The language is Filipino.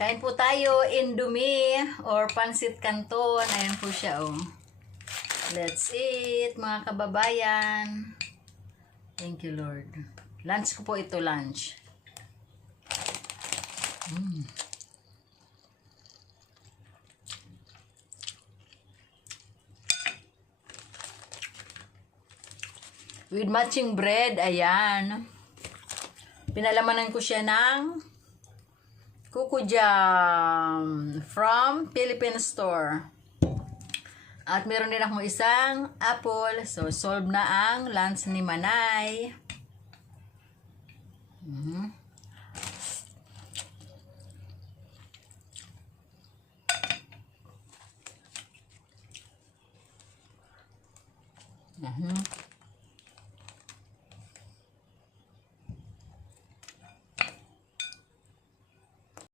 Kain po tayo, Indomie or Pansit Canton. Ayan po siya, oh. Let's eat, mga kababayan. Thank you, Lord. Lunch ko po ito, lunch. With matching bread, ayan. Pinalamanan ko siya ng Kuko Jam from Philippine Store. At meron din akong isang apple. So, solve na ang lunch ni Manay.